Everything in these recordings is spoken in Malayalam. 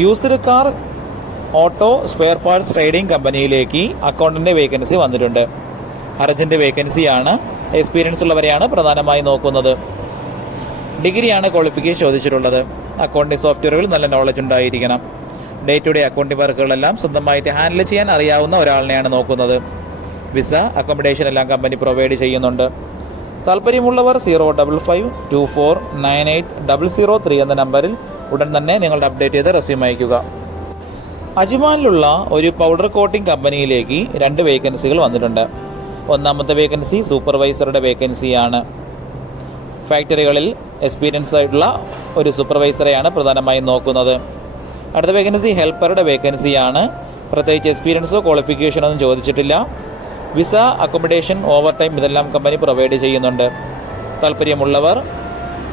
used car auto spare parts trading കമ്പനിയിലേക്ക് അക്കൗണ്ടിന്റെ വേക്കൻസി വന്നിട്ടുണ്ട്. അർജന്റ് വേക്കൻസിയാണ് എക്സ്പീരിയൻസ് ഉള്ളവരെയാണ് പ്രധാനമായി നോക്കുന്നത്. ഡിഗ്രിയാണ് ക്വാളിഫിക്കേഷൻ ചോദിച്ചിട്ടുള്ളത്. അക്കൗണ്ടിംഗ് സോഫ്റ്റ്വെയറുകളിൽ നല്ല നോളജ് ഉണ്ടായിരിക്കണം. ഡേ ടു ഡേ അക്കൗണ്ടിംഗ് വർക്കുകളെല്ലാം സ്വന്തമായിട്ട് ഹാൻഡിൽ ചെയ്യാൻ അറിയാവുന്ന ഒരാളിനെയാണ് നോക്കുന്നത്. വിസ അക്കോമഡേഷൻ എല്ലാം കമ്പനി പ്രൊവൈഡ് ചെയ്യുന്നുണ്ട്. താല്പര്യമുള്ളവർ zero double five two four nine eight double zero three എന്ന നമ്പറിൽ ഉടൻ തന്നെ നിങ്ങളുടെ അപ്ഡേറ്റ് ചെയ്ത് റെസ്യൂം അയക്കുക അജ്മാനിലുള്ള ഒരു പൗഡർ കോട്ടിംഗ് കമ്പനിയിലേക്ക് രണ്ട് വേക്കൻസികൾ വന്നിട്ടുണ്ട്. ഒന്നാമത്തെ വേക്കൻസി സൂപ്പർവൈസറുടെ വേക്കൻസിയാണ് ഫാക്ടറികളിൽ എക്സ്പീരിയൻസ് ആയിട്ടുള്ള ഒരു സൂപ്പർവൈസറെയാണ് പ്രധാനമായും നോക്കുന്നത്. അടുത്ത വേക്കൻസി ഹെൽപ്പറുടെ വേക്കൻസിയാണ് പ്രത്യേകിച്ച് എക്സ്പീരിയൻസോ ക്വാളിഫിക്കേഷനോ ഒന്നും ചോദിച്ചിട്ടില്ല. വിസ അക്കോമഡേഷൻ ഓവർ ടൈം ഇതെല്ലാം കമ്പനി പ്രൊവൈഡ് ചെയ്യുന്നുണ്ട്. താല്പര്യമുള്ളവർ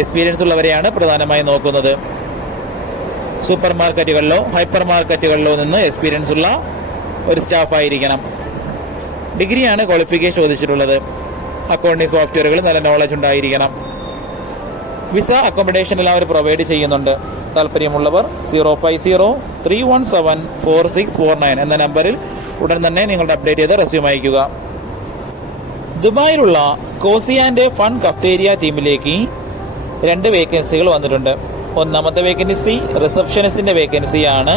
എക്സ്പീരിയൻസ് ഉള്ളവരെയാണ് പ്രധാനമായി നോക്കുന്നത്. സൂപ്പർ മാർക്കറ്റുകളിലോ ഹൈപ്പർ മാർക്കറ്റുകളിലോ നിന്ന് എക്സ്പീരിയൻസ് ഉള്ള ഒരു സ്റ്റാഫായിരിക്കണം ഡിഗ്രിയാണ് ക്വാളിഫിക്കേഷൻ ചോദിച്ചിട്ടുള്ളത്. അക്കൗണ്ടിങ് സോഫ്റ്റ്വെയറുകൾ നല്ല നോളജ് ഉണ്ടായിരിക്കണം. വിസ അക്കോമഡേഷൻ എല്ലാം അവർ പ്രൊവൈഡ് ചെയ്യുന്നുണ്ട്. താല്പര്യമുള്ളവർ zero five zero three one seven four six four nine എന്ന നമ്പറിൽ ഉടൻ തന്നെ നിങ്ങളുടെ അപ്ഡേറ്റ് ചെയ്ത് റെസ്യൂം അയക്കുക ദുബായിലുള്ള കോസിയാന്റെ ഫൺ കഫ്തേരിയ ടീമിലേക്ക് രണ്ട് വേക്കൻസികൾ വന്നിട്ടുണ്ട്. ഒന്നാമത്തെ വേക്കൻസി റിസപ്ഷനിസ്റ്റിന്റെ വേക്കൻസിയാണ്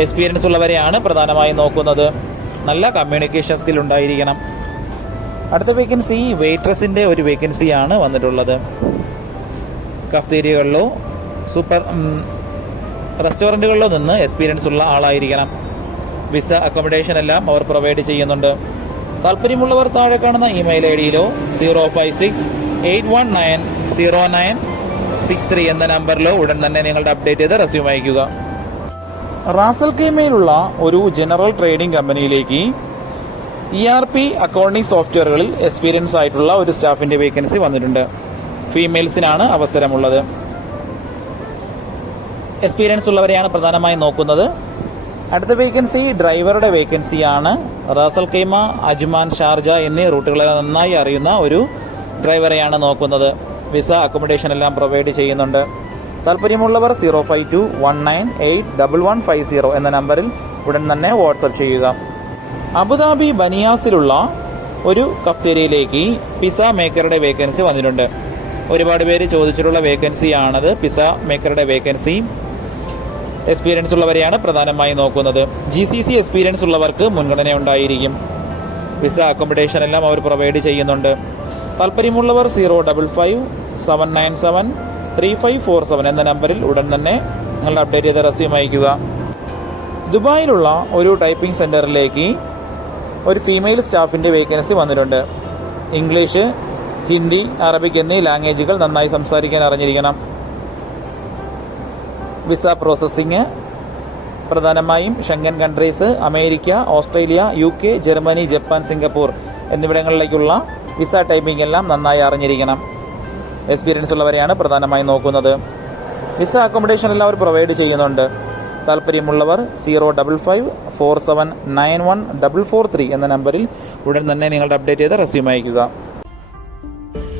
എക്സ്പീരിയൻസ് ഉള്ളവരെയാണ് പ്രധാനമായും നോക്കുന്നത്. നല്ല കമ്മ്യൂണിക്കേഷൻ സ്കിൽ ഉണ്ടായിരിക്കണം. അടുത്ത വേക്കൻസി വെയിട്രസിന്റെ ഒരു വേക്കൻസിയാണ് വന്നിട്ടുള്ളത്. കഫ്തേരിയകളിലോ സൂപ്പർ റെസ്റ്റോറന്റുകളിലോ നിന്ന് എക്സ്പീരിയൻസ് ഉള്ള ആളായിരിക്കണം. വിസ അക്കോമഡേഷൻ എല്ലാം അവർ പ്രൊവൈഡ് ചെയ്യുന്നുണ്ട്. താല്പര്യമുള്ളവർ താഴെ കാണുന്ന email I ഡിയിലോ zero five six eight one nine zero nine six three എന്ന നമ്പറിലോ ഉടൻ തന്നെ നിങ്ങളുടെ അപ്ഡേറ്റ് ചെയ്ത് റെസ്യൂം അയക്കുക റാസൽ കീമയിലുള്ള ഒരു ജനറൽ ട്രേഡിംഗ് കമ്പനിയിലേക്ക് ഇ ആർ പി അക്കൗണ്ടിംഗ് സോഫ്റ്റ്വെയറുകളിൽ എക്സ്പീരിയൻസ് ആയിട്ടുള്ള ഒരു സ്റ്റാഫിന്റെ വേക്കൻസി വന്നിട്ടുണ്ട്. ഫീമെയിൽസിനാണ് അവസരമുള്ളത്. എക്സ്പീരിയൻസ് ഉള്ളവരെയാണ് പ്രധാനമായും നോക്കുന്നത്. അടുത്ത വേക്കൻസി ഡ്രൈവറുടെ വേക്കൻസിയാണ് റാസൽ കൈമ അജ്മാൻ ഷാർജ എന്നീ റൂട്ടുകളെ നന്നായി അറിയുന്ന ഒരു ഡ്രൈവറെയാണ് നോക്കുന്നത്. വിസ അക്കോമഡേഷൻ എല്ലാം പ്രൊവൈഡ് ചെയ്യുന്നുണ്ട്. താല്പര്യമുള്ളവർ zero five two one nine eight double one five zero എന്ന നമ്പറിൽ ഉടൻ തന്നെ വാട്സപ്പ് ചെയ്യുക. അബുദാബി ബനിയാസിലുള്ള ഒരു കഫ്തേരിയയിലേക്ക് പിസ മേക്കറുടെ വേക്കൻസി വന്നിട്ടുണ്ട്. ഒരുപാട് പേര് ചോദിച്ചിട്ടുള്ള വേക്കൻസിയാണത്. പിസ മേക്കറുടെ വേക്കൻസി എക്സ്പീരിയൻസ് ഉള്ളവരെയാണ് പ്രധാനമായും നോക്കുന്നത്. ജി സി സി എക്സ്പീരിയൻസ് ഉള്ളവർക്ക് മുൻഗണന ഉണ്ടായിരിക്കും വിസ അക്കോമഡേഷൻ എല്ലാം അവർ പ്രൊവൈഡ് ചെയ്യുന്നുണ്ട്. താല്പര്യമുള്ളവർ zero double five seven nine seven three five four seven എന്ന നമ്പറിൽ ഉടൻ തന്നെ നിങ്ങളുടെ അപ്ഡേറ്റ് ചെയ്ത റെസ്യൂം അയക്കുക ദുബായിലുള്ള ഒരു ടൈപ്പിംഗ് സെന്ററിലേക്ക് ഒരു ഫീമെയിൽ സ്റ്റാഫിന്റെ വേക്കൻസി വന്നിട്ടുണ്ട്. ഇംഗ്ലീഷ് ഹിന്ദി അറബിക് എന്നീ ലാംഗ്വേജുകൾ നന്നായി സംസാരിക്കാൻ അറിഞ്ഞിരിക്കണം. വിസ പ്രോസസ്സിങ് പ്രധാനമായും Schengen countries America Australia U K Germany Japan Singapore എന്നിവിടങ്ങളിലേക്കുള്ള visa timing എല്ലാം നന്നായി അറിഞ്ഞിരിക്കണം. എക്സ്പീരിയൻസ് ഉള്ളവരെയാണ് പ്രധാനമായും നോക്കുന്നത്. വിസ അക്കോമഡേഷൻ എല്ലാം അവർ പ്രൊവൈഡ് ചെയ്യുന്നുണ്ട്. താല്പര്യമുള്ളവർ zero double five four seven nine one double four three എന്ന നമ്പറിൽ ഉടൻ തന്നെ നിങ്ങളുടെ അപ്ഡേറ്റ് ചെയ്ത് റെസ്യൂം അയക്കുക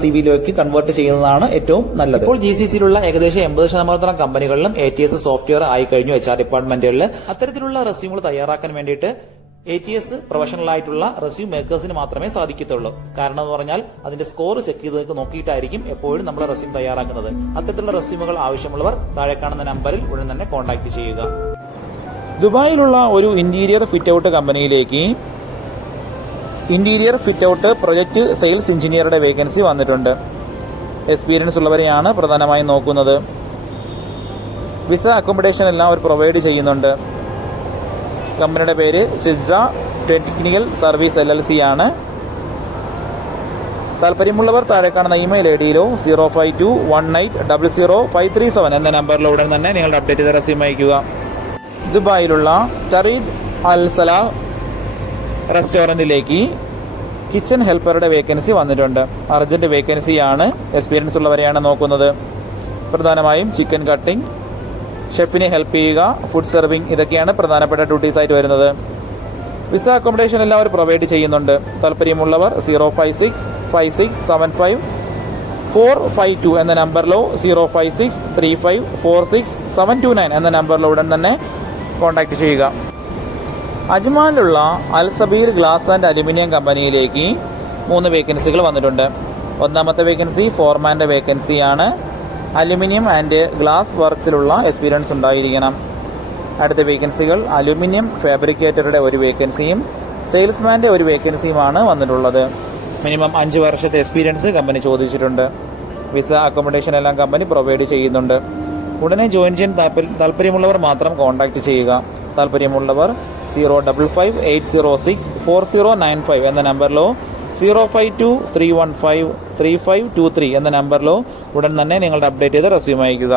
സി വിയിലേക്ക് കൺവേർട്ട് ചെയ്യുന്നതാണ് ഏറ്റവും നല്ലത്. ഇപ്പോൾ ജി സി സിയിലുള്ള ഏകദേശം എൺപത് ശതമാനത്തോളം കമ്പനികളിലും എ ടി എസ് സോഫ്റ്റ്വെയർ ആയി കഴിഞ്ഞു എച്ച് ആർ ഡിപ്പാർട്ട്മെന്റുകളിൽ അത്തരത്തിലുള്ള റെസ്യൂമുകൾ തയ്യാറാക്കാൻ വേണ്ടിയിട്ട് എ ടി എസ് പ്രൊഫഷണൽ ആയിട്ടുള്ള റെസ്യൂം മേക്കേഴ്സിന് മാത്രമേ സാധിക്കത്തുള്ളൂ. കാരണം എന്ന് പറഞ്ഞാൽ അതിന്റെ സ്കോർ ചെക്ക് ചെയ്ത് നോക്കിയിട്ടായിരിക്കും എപ്പോഴും നമ്മൾ റെസ്യൂം തയ്യാറാക്കുന്നത്. അത്തരത്തിലുള്ള റെസ്യൂമുകൾ ആവശ്യമുള്ളവർ താഴെ കാണുന്ന നമ്പറിൽ ഉടൻ തന്നെ കോൺടാക്ട് ചെയ്യുക. ദുബായിലുള്ള ഒരു ഇന്റീരിയർ ഫിറ്റ് ഔട്ട് കമ്പനിയിലേക്ക് interior fit out project sales എഞ്ചിനീയറുടെ വേക്കൻസി വന്നിട്ടുണ്ട്. എക്സ്പീരിയൻസ് ഉള്ളവരെയാണ് പ്രധാനമായും നോക്കുന്നത്. വിസ അക്കോമഡേഷൻ എല്ലാം അവർ പ്രൊവൈഡ് ചെയ്യുന്നുണ്ട്. കമ്പനിയുടെ പേര് സിജ്ര technical service L L C ആണ്. താല്പര്യമുള്ളവർ താഴെ കാണുന്ന email I ഡിയിലോ zero five two one eight double zero five three seven എന്ന നമ്പറിലോ ഉടൻ തന്നെ നിങ്ങളുടെ അപ്ഡേറ്റ് ചെയ്ത റെസ്യൂം അയക്കുക ദുബായിലുള്ള ടറീദ് അൽ സലാ റെസ്റ്റോറന്റിലേക്ക് കിച്ചൺ ഹെൽപ്പറുടെ വേക്കൻസി വന്നിട്ടുണ്ട്. അർജന്റ് വേക്കൻസിയാണ് എക്സ്പീരിയൻസ് ഉള്ളവരെയാണ് നോക്കുന്നത്. പ്രധാനമായും ചിക്കൻ കട്ടിംഗ് ഷെഫിനെ ഹെൽപ്പ് ചെയ്യുക ഫുഡ് സെർവിങ് ഇതൊക്കെയാണ് പ്രധാനപ്പെട്ട ഡ്യൂട്ടീസ് ആയിട്ട് വരുന്നത്. വിസ അക്കോമഡേഷൻ എല്ലാം അവർ പ്രൊവൈഡ് ചെയ്യുന്നുണ്ട്. താല്പര്യമുള്ളവർ zero five six five six seven five four five two എന്ന നമ്പറിലോ zero five six three five four six seven two nine എന്ന നമ്പറിലോ ഉടൻ തന്നെ കോൺടാക്റ്റ് ചെയ്യുക. അജ്മാനിലുള്ള അൽ സബീർ ഗ്ലാസ് ആൻഡ് അലുമിനിയം കമ്പനിയിലേക്ക് മൂന്ന് വേക്കൻസികൾ വന്നിട്ടുണ്ട്. ഒന്നാമത്തെ വേക്കൻസി ഫോർമാന്റെ വേക്കൻസിയാണ്. അലുമിനിയം ആൻഡ് ഗ്ലാസ് വർക്ക്സിലുള്ള എക്സ്പീരിയൻസ് ഉണ്ടായിരിക്കണം. അടുത്ത വേക്കൻസികൾ അലുമിനിയം ഫാബ്രിക്കേറ്ററുടെ ഒരു വേക്കൻസിയും സെയിൽസ്മാന്റെ ഒരു വേക്കൻസിയുമാണ് വന്നിട്ടുള്ളത്. മിനിമം അഞ്ച് വർഷത്തെ എക്സ്പീരിയൻസ് കമ്പനി ചോദിച്ചിട്ടുണ്ട്. വിസ അക്കോമഡേഷൻ എല്ലാം കമ്പനി പ്രൊവൈഡ് ചെയ്യുന്നുണ്ട്. ഉടനെ ജോയിൻ ചെയ്യാൻ താല്പര്യം താല്പര്യമുള്ളവർ മാത്രം കോൺടാക്റ്റ് ചെയ്യുക. താല്പര്യമുള്ളവർ zero double five eight zero six four zero nine five എന്ന നമ്പറിലോ zero five two three one five three five two three എന്ന നമ്പറിലോ ഉടൻ തന്നെ നിങ്ങളുടെ അപ്ഡേറ്റ് ചെയ്ത് റെസ്യൂം അയക്കുക